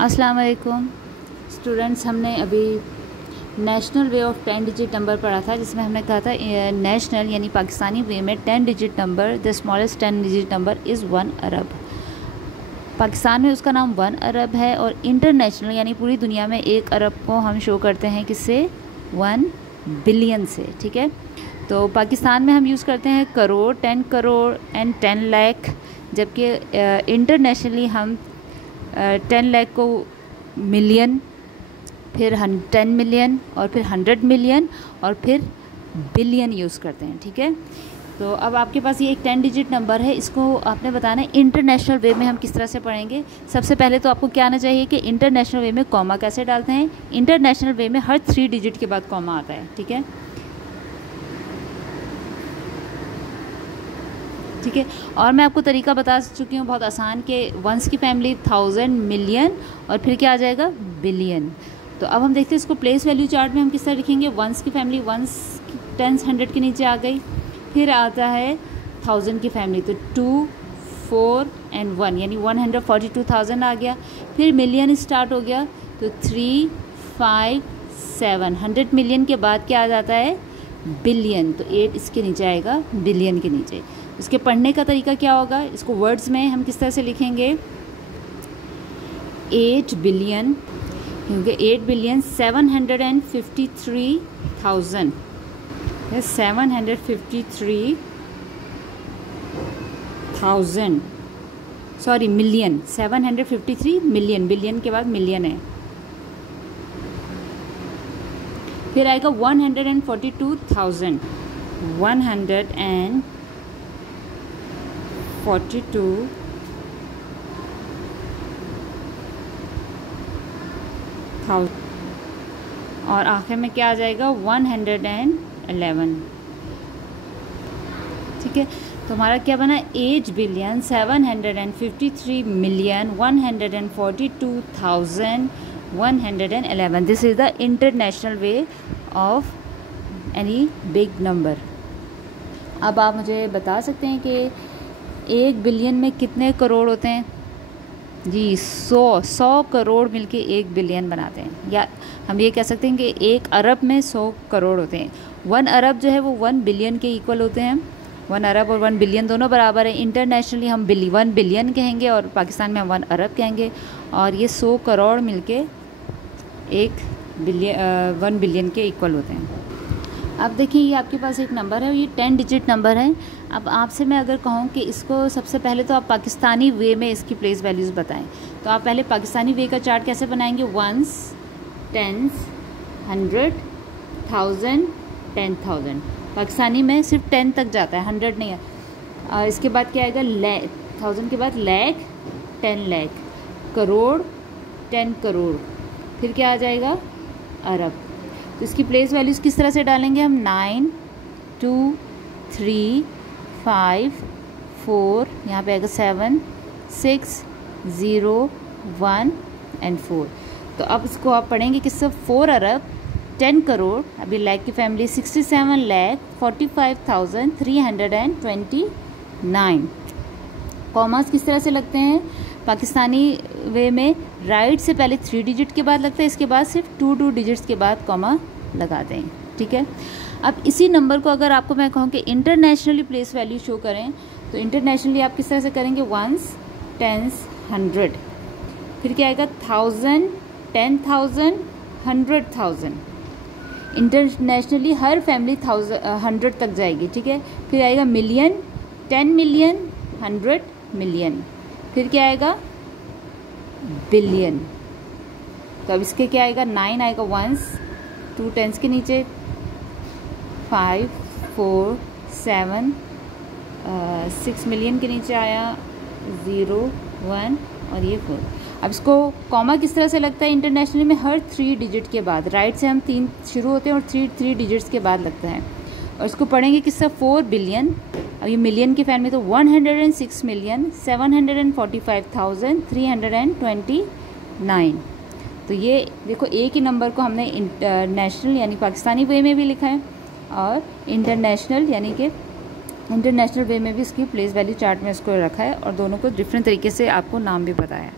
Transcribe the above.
अस्सलाम वालेकुम स्टूडेंट्स, हमने अभी national way of 10 digit number पढ़ा था, जिसमें हमने कहा था नेशनल यानी पाकिस्तानी वे में 10 digit number, the smallest 10 digit number is 1 अरब। पाकिस्तान में उसका नाम 1 अरब है और इंटरनेशनल यानी पूरी दुनिया में 1 अरब को हम शो करते हैं किससे? 1 बिलियन से। ठीक है, तो पाकिस्तान में हम यूज़ करते हैं करोड़, 10 करोड़ एंड 10 लाख, जबकि इंटरनेशनली हम 10 लाख को मिलियन, फिर 10 मिलियन और फिर 100 मिलियन और फिर बिलियन यूज़ करते हैं। ठीक है, तो अब आपके पास ये एक 10 डिजिट नंबर है, इसको आपने बताना है इंटरनेशनल वे में हम किस तरह से पढ़ेंगे। सबसे पहले तो आपको क्या आना चाहिए कि इंटरनेशनल वे में कॉमा कैसे डालते हैं। इंटरनेशनल वे में हर 3 डिजिट के बाद कॉमा आता है। ठीक है, ठीक है, और मैं आपको तरीका बता चुकी हूँ बहुत आसान के वंस की फैमिली 1000 मिलियन और फिर क्या आ जाएगा? बिलियन। तो अब हम देखते हैं इसको प्लेस वैल्यू चार्ट में हम किस तरह लिखेंगे। वंस की फैमिली वंस 10 100 के नीचे आ गई, फिर आता है 1000 की फैमिली तो 2 4 एंड 1 यानी 142,000 आ गया। फिर मिलियन स्टार्ट हो गया तो 3 5 7, 100 मिलियन के बाद क्या आ जाता है? बिलियन, तो 8 इसके नीचे आएगा बिलियन के नीचे। इसके पढ़ने का तरीका क्या होगा? इसको वर्ड्स में हम किस तरह से लिखेंगे? 8 बिलियन, क्योंकि 8 बिलियन 753,000 है, 753,000 सॉरी मिलियन, 753 मिलियन, बिलियन के बाद मिलियन है। फिर आएगा 142,000, 142,000 और आखिर में क्या आ जाएगा? 111। ठीक है, तो हमारा क्या बना? 8 billion 753 million 142,111। This is the international way of any big number. अब आप मुझे बता सकते हैं कि 1 बिलियन में कितने करोड़ होते हैं? जी 100 करोड़ मिलके 1 बिलियन बनाते हैं, या हम ये कह सकते हैं कि 1 अरब में 100 करोड़ होते हैं। 1 अरब जो है वो 1 बिलियन के इक्वल होते हैं। 1 अरब और 1 बिलियन दोनों बराबर है। इंटरनेशनली हम 1 बिलियन कहेंगे और पाकिस्तान में हम 1 अरब कहेंगे, और ये 100 करोड़ मिलके 1 बिलियन के इक्वल होते हैं। अब देखिए, ये आपके पास एक नंबर है, ये 10 डिजिट नंबर है। अब आपसे मैं अगर कहूँ कि इसको सबसे पहले तो आप पाकिस्तानी वे में इसकी प्लेस वैल्यूज़ बताएं, तो आप पहले पाकिस्तानी वे का चार्ट कैसे बनाएंगे? 1s 10s 100 1000 10,000। पाकिस्तानी में सिर्फ 10 तक जाता है, 100 नहीं है। इसके बाद क्या आएगा? 1000 के बाद लाख, 10 लाख, करोड़ 10 करोड़, फिर क्या आ जाएगा? अरब। तो इसकी प्लेस वैल्यूज़ किस तरह से डालेंगे हम? 9 2 3 5 4, यहाँ पे आएगा 7 6 0 1 एंड 4। तो अब इसको आप पढ़ेंगे किससे? 4 अरब 10 करोड़, अभी लाख की फैमिली 67,45,329। कॉमास किस तरह से लगते हैं? पाकिस्तानी वे में राइट से पहले 3 डिजिट के बाद लगता है, इसके बाद सिर्फ 2 डिजिट्स के बाद कॉमा लगा दें। ठीक है, अब इसी नंबर को अगर आपको मैं कहूँ कि इंटरनेशनली प्लेस वैल्यू शो करें, तो इंटरनेशनली आप किस तरह से करेंगे? 1s 10s 100, फिर क्या आएगा? 1000 10,000 100,000। इंटरनेशनली हर फैमिली 100 तक जाएगी। ठीक है, फिर आएगा मिलियन 10 मिलियन 100 मिलियन, फिर क्या आएगा? बिलियन। तो अब इसके क्या आएगा? 9 आएगा 1s, 2 10s के नीचे 5 4 7 6 मिलियन के नीचे आया 0 1 और ये 4। अब इसको कॉमा किस तरह से लगता है? इंटरनेशनली में हर 3 डिजिट के बाद, राइट से हम 3 शुरू होते हैं और 3 डिजिट्स के बाद लगता है। और इसको पढ़ेंगे किससे? 4 बिलियन। अब ये मिलियन की फैमिली तो 106 मिलियन 745,329। तो ये देखो, एक ही नंबर को हमने नेशनल यानी पाकिस्तानी वे में भी लिखा है और इंटरनेशनल यानी कि इंटरनेशनल वे में भी इसकी प्लेस वैल्यू चार्ट में इसको रखा है, और दोनों को डिफरेंट तरीके से आपको नाम भी बताया है।